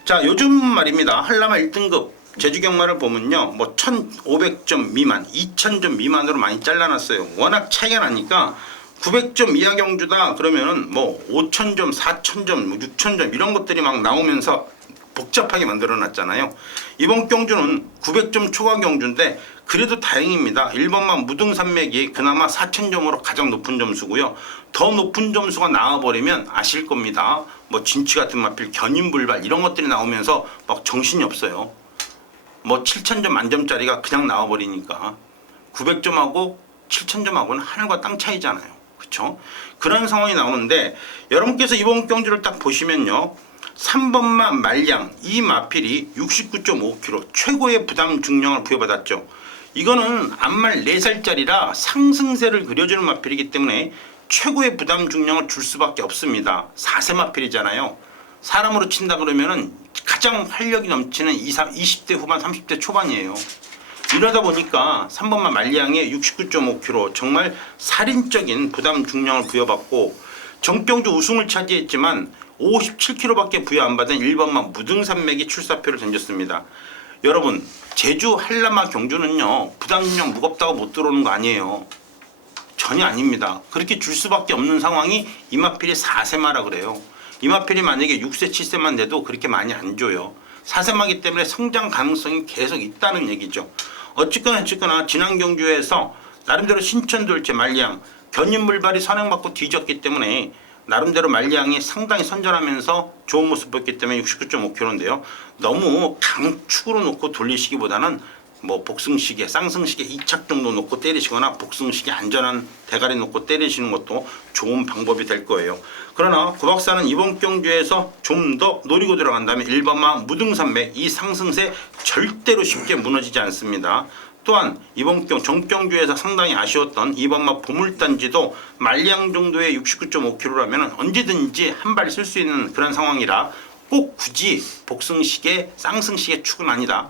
자, 요즘 말입니다. 한라마 1등급 제주경마를 보면요, 뭐 1500점 미만, 2000점 미만으로 많이 잘라놨어요. 워낙 차이가 나니까 900점 이하 경주다 그러면은 뭐 5000점, 4000점, 6000점 이런 것들이 막 나오면서 복잡하게 만들어놨잖아요. 이번 경주는 900점 초과 경주인데 그래도 다행입니다. 1번만 무등산맥이 그나마 4000점으로 가장 높은 점수고요. 더 높은 점수가 나와버리면 아실 겁니다. 뭐 진치 같은 마필, 견인불발 이런 것들이 나오면서 막 정신이 없어요. 뭐 7000점 만점짜리가 그냥 나와버리니까 900점하고 7000점하고는 하늘과 땅 차이잖아요. 그렇죠? 그런 상황이 나오는데 여러분께서 이번 경주를 딱 보시면요. 3번마 말량 이 마필이 69.5kg 최고의 부담 중량을 부여받았죠. 이거는 암말 4살짜리라 상승세를 그려주는 마필이기 때문에 최고의 부담 중량을 줄 수밖에 없습니다. 4세 마필이잖아요. 사람으로 친다 그러면은 가장 활력이 넘치는 20대 후반 30대 초반이에요. 이러다 보니까 3번마 말량에 69.5kg 정말 살인적인 부담 중량을 부여받고 정경주 우승을 차지했지만 57kg밖에 부여 안 받은 1번마 무등산맥이 출사표를 던졌습니다. 여러분 제주 한라마 경주는요 부담 중량 무겁다고 못 들어오는 거 아니에요. 전혀 아닙니다. 그렇게 줄 수밖에 없는 상황이 이마필이 4세마라 그래요. 이마필이 만약에 6세 7세만 돼도 그렇게 많이 안 줘요. 4세마기 때문에 성장 가능성이 계속 있다는 얘기죠. 어쨌거나 지난 경주에서 나름대로 신천돌체 말량 견인물발이 선행받고 뒤졌기 때문에 나름대로 말량이 상당히 선전하면서 좋은 모습 보였기 때문에 69.5kg인데요. 너무 강축으로 놓고 돌리시기보다는 뭐 복승시계, 쌍승시계 2착 정도 놓고 때리시거나 복승시계 안전한 대가리 놓고 때리시는 것도 좋은 방법이 될 거예요. 그러나 고박사는 이번 경주에서 좀 더 노리고 들어간다면 1번마 무등산맥 이 상승세 절대로 쉽게 무너지지 않습니다. 또한 이번 정경주에서 상당히 아쉬웠던 2번마 보물단지도 말량 정도의 69.5kg라면 언제든지 한 발 쓸 수 있는 그런 상황이라 꼭 굳이 복승시계, 쌍승시계 축은 아니다.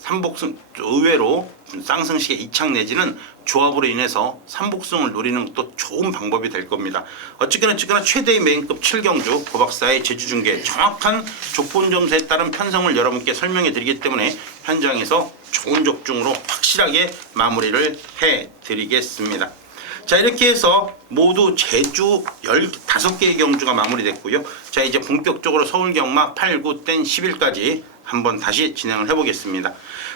3복승 의외로 쌍승시계 2착 내지는 조합으로 인해서 3복승을 노리는 것도 좋은 방법이 될 겁니다. 어쨌거나 최대의 메인급 7경주 고박사의 제주중계 정확한 조폰 점수에 따른 편성을 여러분께 설명해 드리기 때문에 현장에서 좋은 적중으로 확실하게 마무리를 해 드리겠습니다. 자, 이렇게 해서 모두 제주 15개의 경주가 마무리됐고요. 자, 이제 본격적으로 서울 경마 8, 9, 땐 10일까지 한번 다시 진행을 해보겠습니다.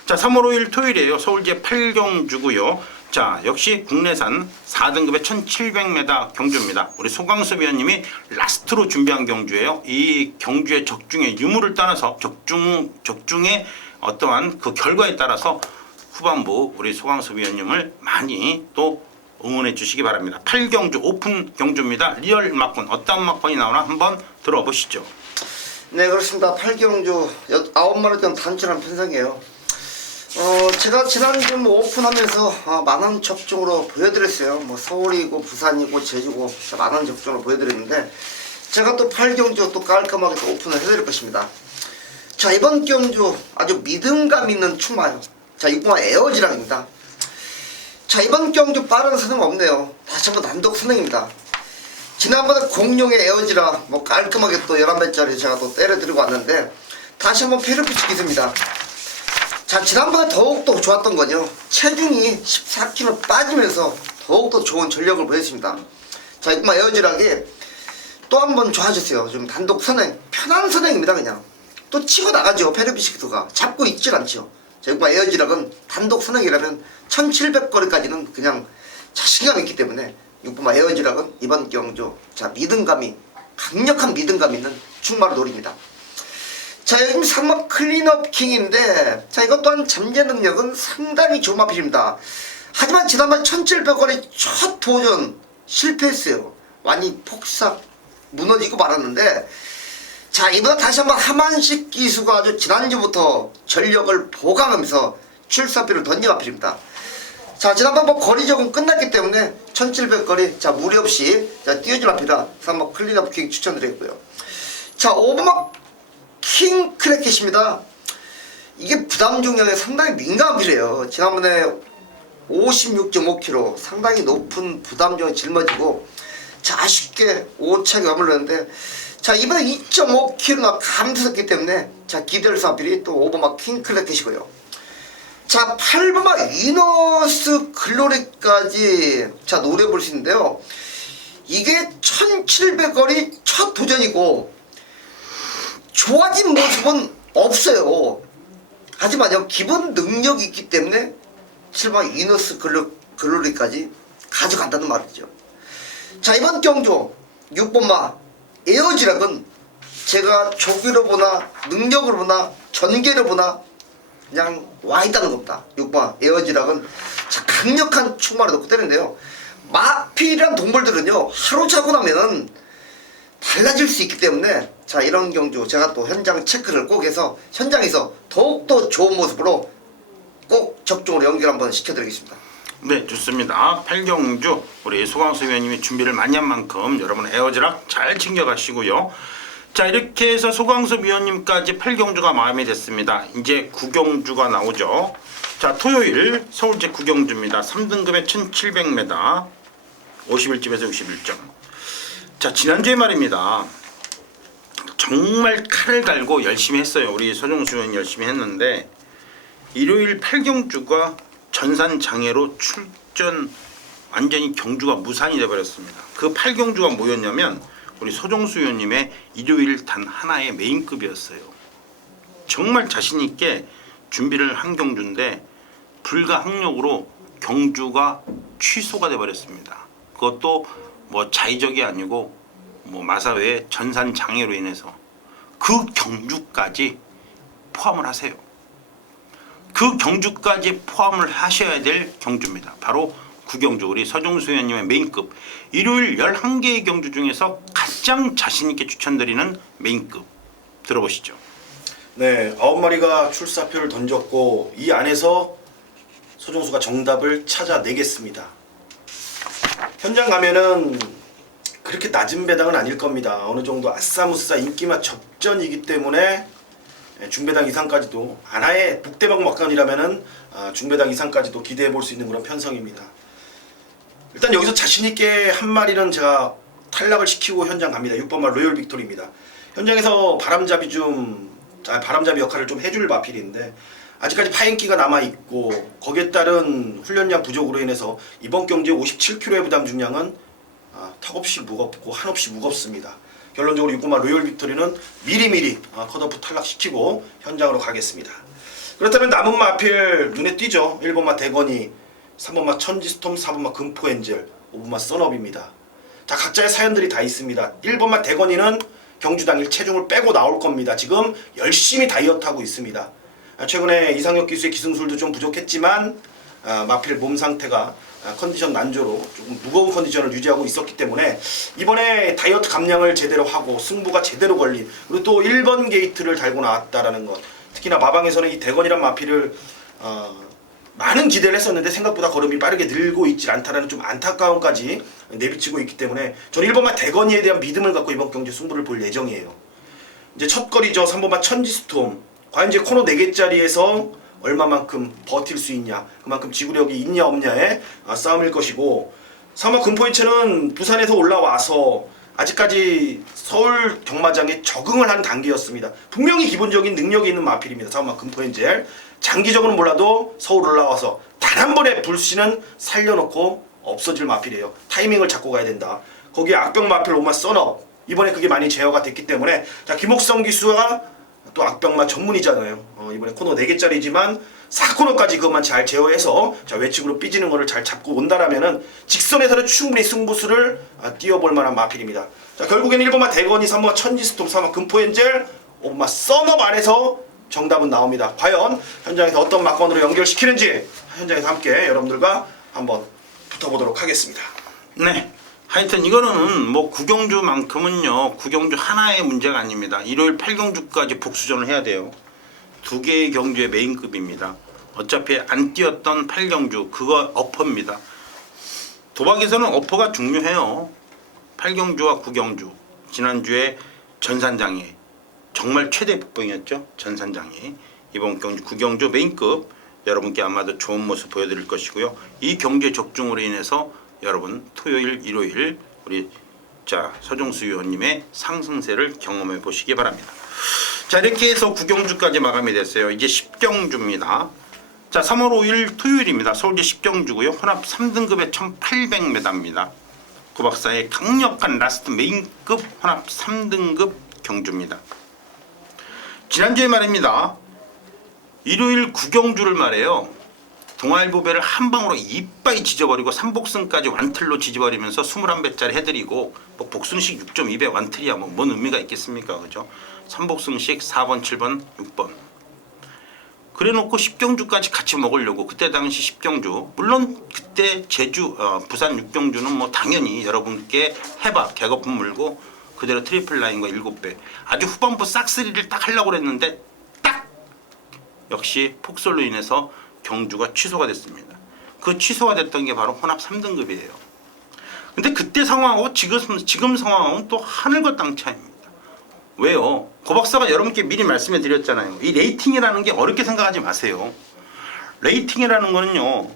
자, 3월 5일 토요일이에요. 서울제 8경주고요. 자, 역시 국내산 4등급의 1700m 경주입니다. 우리 소광수 위원님이 라스트로 준비한 경주예요. 이 경주의 적중의 유무를 따라서 적중의 어떠한 그 결과에 따라서 후반부 우리 소광수 위원님을 많이 또 응원해 주시기 바랍니다. 8경주 오픈 경주입니다. 리얼 막권 어떤 막권이 나오나 한번 들어보시죠. 네, 그렇습니다. 8경주 9마리 된 단순한 편성이에요. 제가 지난주 오픈하면서 만원 적중으로 보여드렸어요. 뭐 서울이고 부산이고 제주고 만원 적중으로 보여드렸는데 제가 또 8경주 또 깔끔하게 또 오픈을 해드릴 것입니다. 자, 이번 경주 아주 믿음감 있는 충마요. 자, 이번 에어지랑입니다. 자, 이번 경주 빠른 선행 없네요. 다시 한번 단독 선행입니다. 지난번에 공룡의 에어지라 뭐 깔끔하게 또 11배짜리 제가 또 때려드리고 왔는데 다시 한번 패를 붙이겠습니다. 자, 지난번에 더욱더 좋았던 거죠. 체중이 14kg 빠지면서 더욱더 좋은 전력을 보였습니다. 자, 이번 에어지락이 또 한번 좋아졌어요. 좀 단독 선행, 편한 선행입니다. 그냥 또 치고 나가죠. 페르비시크가 잡고 있질 않죠. 자, 이번 에어지락은 단독 선행이라면 1700거리까지는 그냥 자신감 있기 때문에 6번마 에어지락은 이번 경주 자 믿음감이 강력한 믿음감 있는 충마를 노립니다. 자, 여기 상마 클린업 킹인데 자, 이것 또한 잠재 능력은 상당히 좋은 마필입니다. 하지만 지난번 1700거리 첫 도전 실패했어요. 완전히 폭삭 무너지고 말았는데 자, 이번에 다시 한번 하만식 기수가 아주 지난주부터 전력을 보강하면서 출사표를 던진 마필입니다. 자, 지난번 뭐 거리 적응 끝났기 때문에 1700거리 자 무리 없이 자 띄워준 앞이라 한번 클린업 킹 추천드리고요. 자, 5번막 킹 크래켓입니다. 이게 부담 중량에 상당히 민감한 필이에요. 지난번에 56.5kg 상당히 높은 부담 중에 짊어지고 자 아쉽게 5차게 마무리했는데 자 이번에 2.5kg나 감소했기 때문에 자 기대할 수 필이 또 오버마 킹 크래켓이고요. 자 8번마 위너스 글로리까지 자 노래 볼 수 있는데요. 이게 1700거리 첫 도전이고 좋아진 모습은 없어요. 하지만요 기본 능력이 있기 때문에 7번 위너스 글로리까지 가져간다는 말이죠. 자 이번 경주 6번마 에어지락은 제가 조기로 보나 능력으로 보나 전개로 보나 그냥 와있다는 겁니다. 6번 에어지락은 자 강력한 충마를 넣고 때리는데요. 마필이란 동물들은요 하루 자고 나면은 달라질 수 있기 때문에 자 이런 경주 제가 또 현장 체크를 꼭 해서 현장에서 더욱더 좋은 모습으로 꼭 적중으로 연결 한번 시켜드리겠습니다. 네, 좋습니다. 8경주 우리 소광수 위원님이 준비를 많이 한 만큼 여러분 에어지락 잘 챙겨가시고요. 자 이렇게 해서 소광수 위원님까지 8경주가 마감이 됐습니다. 이제 9경주가 나오죠. 자 토요일 서울제 9경주입니다. 3등급에 1700m 51점에서 61점. 자 지난주에 말입니다. 정말 칼을 갈고 열심히 했어요. 우리 서종수 의원 열심히 했는데 일요일 8경주가 전산 장애로 출전 완전히 경주가 무산이 돼버렸습니다. 그 8경주가 뭐였냐면 우리 서종수 의원님의 일요일 단 하나의 메인급이었어요. 정말 자신 있게 준비를 한 경주인데 불가항력으로 경주가 취소가 돼버렸습니다. 그것도 뭐 자의적이 아니고 뭐 마사회의 전산 장애로 인해서 그 경주까지 포함을 하세요. 그 경주까지 포함을 하셔야 될 경주입니다. 바로 9경주 우리 서종수 의원님의 메인급 일요일 11개의 경주 중에서 가장 자신있게 추천드리는 메인급 들어보시죠. 네, 9마리가 출사표를 던졌고 이 안에서 서종수가 정답을 찾아내겠습니다. 현장 가면은 그렇게 낮은 배당은 아닐 겁니다. 어느 정도 아싸무싸 인기맛 접전이기 때문에 중배당 이상까지도 하나의 북대박 막간이라면은 중배당 이상까지도 기대해 볼 수 있는 그런 편성입니다. 일단 여기서 자신 있게 한 마리는 제가 탈락을 시키고 현장 갑니다. 6번마 로열 빅토리입니다. 현장에서 바람잡이 역할을 좀 해줄 마필인데 아직까지 파행기가 남아 있고 거기에 따른 훈련량 부족으로 인해서 이번 경기에 57kg의 부담 중량은 턱없이 무겁고 한없이 무겁습니다. 결론적으로 6번마 로열 빅토리는 미리미리 컷오프 탈락시키고 현장으로 가겠습니다. 그렇다면 남은 마필 눈에 띄죠. 1번마 대건이, 3번마 천지스톰, 4번마 금포엔젤, 5번마 썬업입니다. 자 각자의 사연들이 다 있습니다. 1번마 대건이는 경주 당일 체중을 빼고 나올 겁니다. 지금 열심히 다이어트하고 있습니다. 최근에 이상혁 기수의 기승술도 좀 부족했지만 마필 몸 상태가 컨디션 난조로 조금 무거운 컨디션을 유지하고 있었기 때문에 이번에 다이어트 감량을 제대로 하고 승부가 제대로 걸린 그리고 또 1번 게이트를 달고 나왔다라는 것, 특히나 마방에서는 이 대건이란 마필을 많은 기대를 했었는데 생각보다 걸음이 빠르게 늘고 있질 않다라는 좀 안타까움까지 내비치고 있기 때문에 저는 1번마 대건이에 대한 믿음을 갖고 이번 경기 승부를 볼 예정이에요. 이제 첫 거리죠. 3번마 천지스톰. 과연 이제 코너 4개짜리에서 얼마만큼 버틸 수 있냐, 그만큼 지구력이 있냐 없냐의 싸움일 것이고, 3번 금포인체는 부산에서 올라와서 아직까지 서울 경마장에 적응을 한 단계였습니다. 분명히 기본적인 능력이 있는 마필입니다. 3번 금포엔젤. 장기적으로는 몰라도 서울 올라와서 단 한 번의 불씨는 살려놓고 없어질 마필이에요. 타이밍을 잡고 가야 된다. 거기에 악병 마필 오마 썬업. 이번에 그게 많이 제어가 됐기 때문에 자 김옥성 기수가 또 악병마 전문이잖아요. 이번에 코너 4개짜리지만 4코너까지 그것만 잘 제어해서 자 외측으로 삐지는 거를 잘 잡고 온다라면은 직선에서는 충분히 승부수를 띄워볼 만한 마필입니다. 자 결국엔 1번마 대건이, 3번마 천지스톰, 3번마 금포엔젤, 5번마 썬업 안에서 정답은 나옵니다. 과연 현장에서 어떤 막건으로 연결시키는지 현장에서 함께 여러분들과 한번 붙어보도록 하겠습니다. 네. 하여튼 이거는 뭐 9경주만큼은요 9경주 하나의 문제가 아닙니다. 일요일 8경주까지 복수전을 해야 돼요. 2개의 경주의 메인급입니다. 어차피 안 뛰었던 8경주 그거 어퍼입니다. 도박에서는 어퍼가 중요해요. 8경주와 9경주 지난주에 전산장애 정말 최대 복병이었죠. 전산장이. 이번 경주 구경주 메인급 여러분께 아마도 좋은 모습 보여드릴 것이고요. 이 경주의 적중으로 인해서 여러분 토요일, 일요일 우리 서종수 위원님의 상승세를 경험해 보시기 바랍니다. 자, 이렇게 해서 구경주까지 마감이 됐어요. 이제 10경주입니다. 자, 3월 5일 토요일입니다. 서울시 10경주고요. 혼합 3등급에 1800m입니다. 구박사의 강력한 라스트 메인급 혼합 3등급 경주입니다. 지난주에 말입니다. 일요일 구경주를 말해요. 동아일보배를 한 방으로 이빠이 지져버리고 삼복승까지 완틀로 지져버리면서 21배짜리 해드리고 뭐 복승식 6.2배 완틀이야 뭐 뭔 의미가 있겠습니까? 그죠? 삼복승식 4번, 7번, 6번. 그래놓고 10경주까지 같이 먹으려고 그때 당시 10경주 물론 그때 제주 부산 6경주는 뭐 당연히 여러분께 해봐 개거품 물고 그대로 트리플 라인과 7배 아주 후반부 싹쓸이를 딱 하려고 그랬는데 딱 역시 폭설로 인해서 경주가 취소가 됐습니다. 그 취소가 됐던 게 바로 혼합 3등급이에요. 근데 그때 상황하고 지금 상황은 또 하늘과 땅 차이입니다. 왜요? 고박사가 여러분께 미리 말씀해 드렸잖아요. 이 레이팅이라는 게 어렵게 생각하지 마세요. 레이팅이라는 거는요.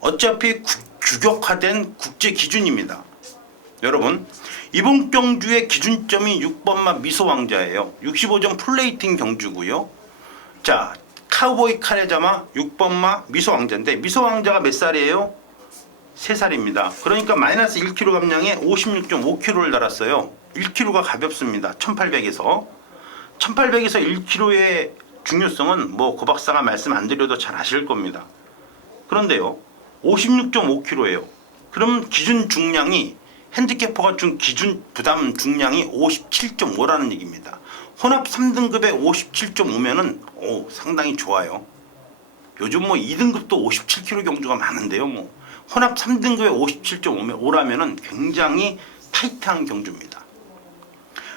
어차피 규격화된 국제 기준입니다. 여러분 이번 경주의 기준점이 6번마 미소왕자예요. 65점 풀레이팅 경주고요. 자 카우보이 카레자마 6번마 미소왕자인데 미소왕자가 몇 살이에요? 3살입니다. 그러니까 마이너스 1kg 감량에 56.5kg를 달았어요. 1kg가 가볍습니다. 1800에서 1kg의 중요성은 뭐 고박사가 말씀 안 드려도 잘 아실 겁니다. 그런데요 56.5kg예요. 그럼 기준 중량이 핸디캐퍼가 준 기준 부담 중량이 57.5라는 얘기입니다. 혼합 3등급에 57.5면은 상당히 좋아요. 요즘 뭐 2등급도 57kg 경주가 많은데요. 뭐 혼합 3등급에 57.5라면은 굉장히 타이트한 경주입니다.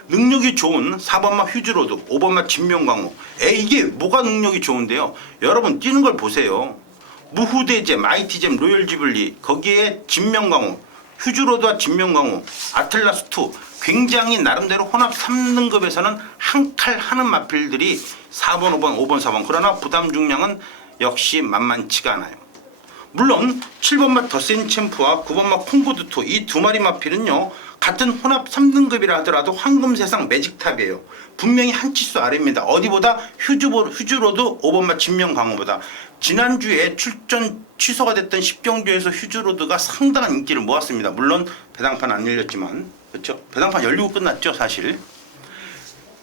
능력이 좋은 4번마 휴즈로드, 5번마 진명광호. 이게 뭐가 능력이 좋은데요. 여러분 뛰는 걸 보세요. 무후대제, 마이티잼, 로열지블리 거기에 진명광호, 휴즈로드와 진명광호, 아틀라스2 굉장히 나름대로 혼합 3등급에서는 한 칼 하는 마필들이 4번, 5번, 5번, 4번 그러나 부담 중량은 역시 만만치가 않아요. 물론 7번마 더센 챔프와 9번마 콩고드2 이 두 마리 마필은요 같은 혼합 3등급이라 하더라도 황금세상 매직탑이에요. 분명히 한 치수 아래입니다. 어디보다 휴즈로드 5번마 진명광호보다. 지난주에 출전 취소가 됐던 10경주에서 휴즈로드가 상당한 인기를 모았습니다. 물론 배당판 안 열렸지만 그렇죠? 배당판 열리고 끝났죠 사실.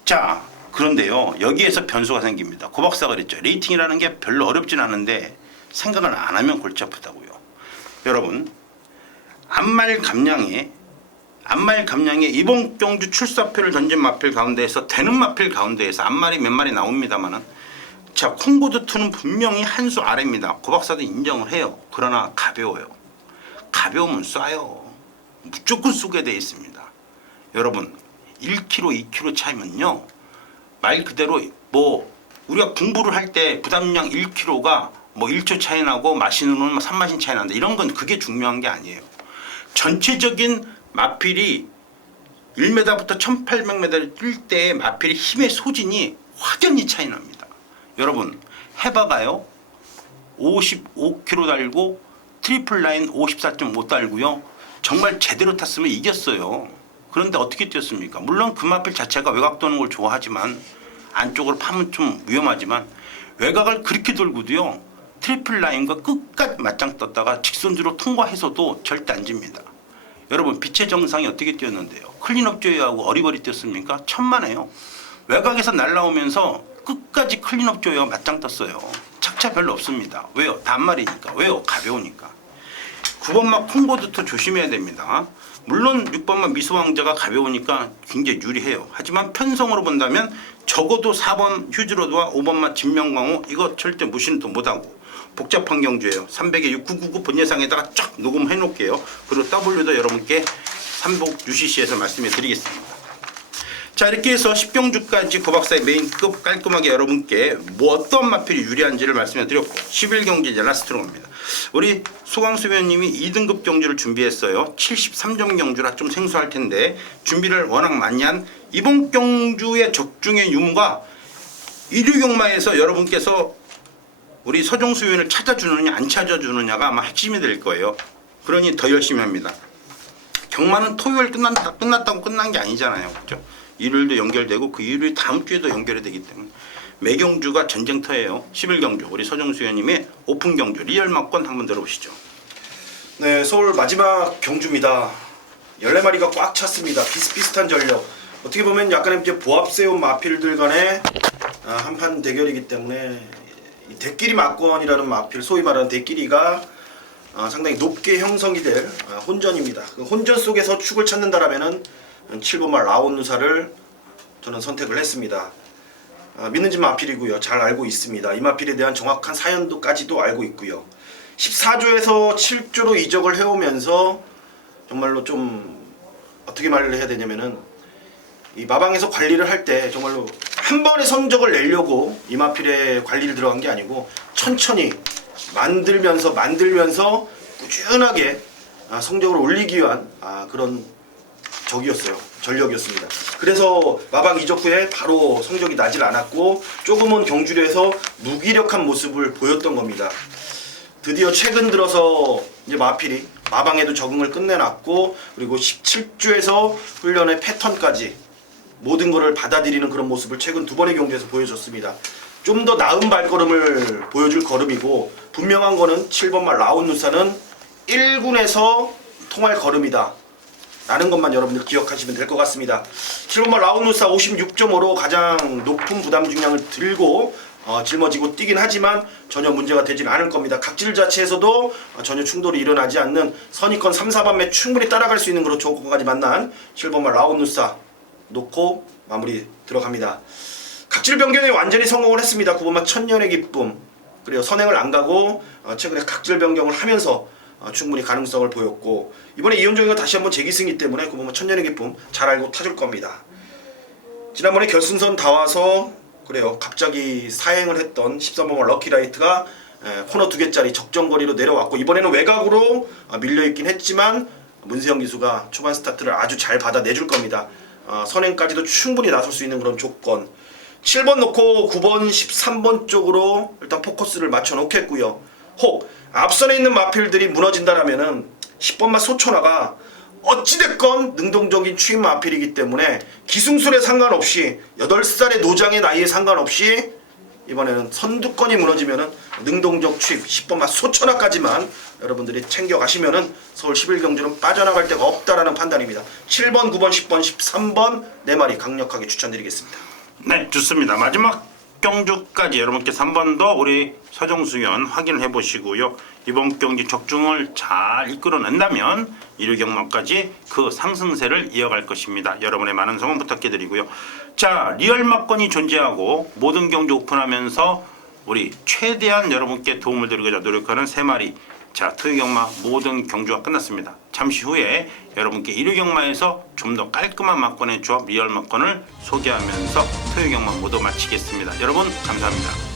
자 그런데요 여기에서 변수가 생깁니다. 고박사가 그랬죠. 레이팅이라는 게 별로 어렵진 않은데 생각을 안 하면 골치 아프다고요. 여러분 안말 감량에 이번 경주 출사표를 던진 마필 가운데에서 되는 마필 가운데에서 안말이 몇 마리 나옵니다만은 자 콩고드2는 분명히 한 수 아래입니다. 고박사도 인정을 해요. 그러나 가벼워요. 가벼우면 쏴요. 무조건 쏘게 되어 있습니다. 여러분 1kg 2kg 차이면요 말 그대로 뭐 우리가 공부를 할 때 부담량 1kg가 뭐 1초 차이 나고 마신으로는 3마신 차이 난다. 이런 건 그게 중요한 게 아니에요. 전체적인 마필이 1m부터 1800m를 뛸 때의 마필의 힘의 소진이 확연히 차이 납니다. 여러분 해봐가요. 55kg 달고 트리플 라인 54.5 달고요. 정말 제대로 탔으면 이겼어요. 그런데 어떻게 뛰었습니까? 물론 그 마필 자체가 외곽 도는 걸 좋아하지만 안쪽으로 파면 좀 위험하지만 외곽을 그렇게 돌고도요. 트리플 라인과 끝까지 맞짱 떴다가 직선주로 통과해서도 절대 안 집니다. 여러분 빛의 정상이 어떻게 뛰었는데요. 클린업 조이하고 어리버리 뛰었습니까? 천만에요. 외곽에서 날라오면서 끝까지 클린업 조이와 맞짱 떴어요. 착차 별로 없습니다. 왜요? 단말이니까. 왜요? 가벼우니까. 9번마 콩고드2 조심해야 됩니다. 물론 6번마 미소왕자가 가벼우니까 굉장히 유리해요. 하지만 편성으로 본다면 적어도 4번 휴즈로드와 5번마 진명광호 이거 절대 무시는 또 못하고 복잡한 경주예요. 300에 6999 본예상에다가 쫙 녹음해 놓을게요. 그리고 W도 여러분께 삼복 UCC에서 말씀해 드리겠습니다. 자 자, 이렇게 해서 10경주까지 구박사의 메인급 깔끔하게 여러분께 뭐 어떤 마필이 유리한지를 말씀해 드렸고 11경주 이제 라스트로 옵니다. 우리 소광수 위원님이 2등급 경주를 준비했어요. 73점 경주라 좀 생소할 텐데 준비를 워낙 많이 한 이번 경주의 적중의 유무가 일요경마에서 여러분께서 우리 서종수 위원을 찾아주느냐 안 찾아주느냐가 아마 핵심이 될 거예요. 그러니 더 열심히 합니다. 경마는 토요일 끝났다고 끝난 게 아니잖아요. 그렇죠? 일요일도 연결되고 그 일요일 다음 주에도 연결이 되기 때문에 매경주가 전쟁터예요. 11경주 우리 서종수 위원님의 오픈 경주 리얼 막권 한번 들어보시죠. 네, 서울 마지막 경주입니다. 14마리가 꽉 찼습니다. 비슷비슷한 전력. 어떻게 보면 약간의 이제 보합세운 마필들 간의 한판 대결이기 때문에 이 대끼리 막권이라는 마필, 소위 말하는 대끼리가 상당히 높게 형성이 될 혼전입니다. 그 혼전 속에서 축을 찾는다라면은 7번말 라온누사를 저는 선택을 했습니다. 믿는 집 마필이고요. 잘 알고 있습니다. 이 마필에 대한 정확한 사연도까지도 알고 있고요. 14조에서 7조로 이적을 해오면서 정말로 좀 어떻게 말을 해야 되냐면은 이 마방에서 관리를 할 때 정말로 한 번에 성적을 내려고 이 마필에 관리를 들어간 게 아니고 천천히 만들면서 꾸준하게 성적을 올리기 위한 그런 전력이었습니다. 그래서 마방 이적 후에 바로 성적이 나질 않았고 조금은 경주에서 무기력한 모습을 보였던 겁니다. 드디어 최근 들어서 이제 마필이 마방에도 적응을 끝내놨고 그리고 17주에서 훈련의 패턴까지 모든 것을 받아들이는 그런 모습을 최근 두 번의 경주에서 보여줬습니다. 좀 더 나은 발걸음을 보여줄 걸음이고 분명한 거는 7번말 라온누사는 1군에서 통할 걸음이다 라는 것만 여러분들 기억하시면 될 것 같습니다. 7번말 라온누사 56.5로 가장 높은 부담 중량을 들고 짊어지고 뛰긴 하지만 전혀 문제가 되진 않을 겁니다. 각질 자체에서도 전혀 충돌이 일어나지 않는 선입권 3, 4반매 충분히 따라갈 수 있는 그런 조건까지 만난 7번말 라온누사 놓고 마무리 들어갑니다. 각질 변경에 완전히 성공을 했습니다. 9번만 천년의 기쁨. 그리고 선행을 안 가고 최근에 각질 변경을 하면서 충분히 가능성을 보였고 이번에 이현정이가 다시 한번 재기승이기 때문에 9번만 천년의 기쁨 잘 알고 타줄 겁니다. 지난번에 결승선 다 와서 그래요. 갑자기 사행을 했던 13번만 럭키라이트가 코너 2개짜리 적정거리로 내려왔고 이번에는 외곽으로 밀려있긴 했지만 문세영 기수가 초반 스타트를 아주 잘 받아내줄 겁니다. 선행까지도 충분히 나설 수 있는 그런 조건. 7번 놓고 9번, 13번 쪽으로 일단 포커스를 맞춰 놓겠고요. 혹 앞선에 있는 마필들이 무너진다라면은 10번마 소천하가 어찌됐건 능동적인 추임 마필이기 때문에 기승술에 상관없이 8살의 노장의 나이에 상관없이 이번에는 선두권이 무너지면은 능동적 추임 10번마 소천하까지만 여러분들이 챙겨가시면은 서울 11경주는 빠져나갈 데가 없다라는 판단입니다. 7번, 9번, 10번, 13번 4마리 강력하게 추천드리겠습니다. 네, 좋습니다. 마지막 경주까지 여러분께서 한 번 더 우리 서종수 위원 확인을 해보시고요. 이번 경기 적중을 잘 이끌어낸다면 일요경마까지 그 상승세를 이어갈 것입니다. 여러분의 많은 성원 부탁드리고요. 자, 리얼 막권이 존재하고 모든 경주 오픈하면서 우리 최대한 여러분께 도움을 드리고자 노력하는 3마리 자, 토요경마 모든 경주가 끝났습니다. 잠시 후에 여러분께 일요경마에서 좀 더 깔끔한 막권의 조합 리얼 막권을 소개하면서 토요경마 모두 마치겠습니다. 여러분 감사합니다.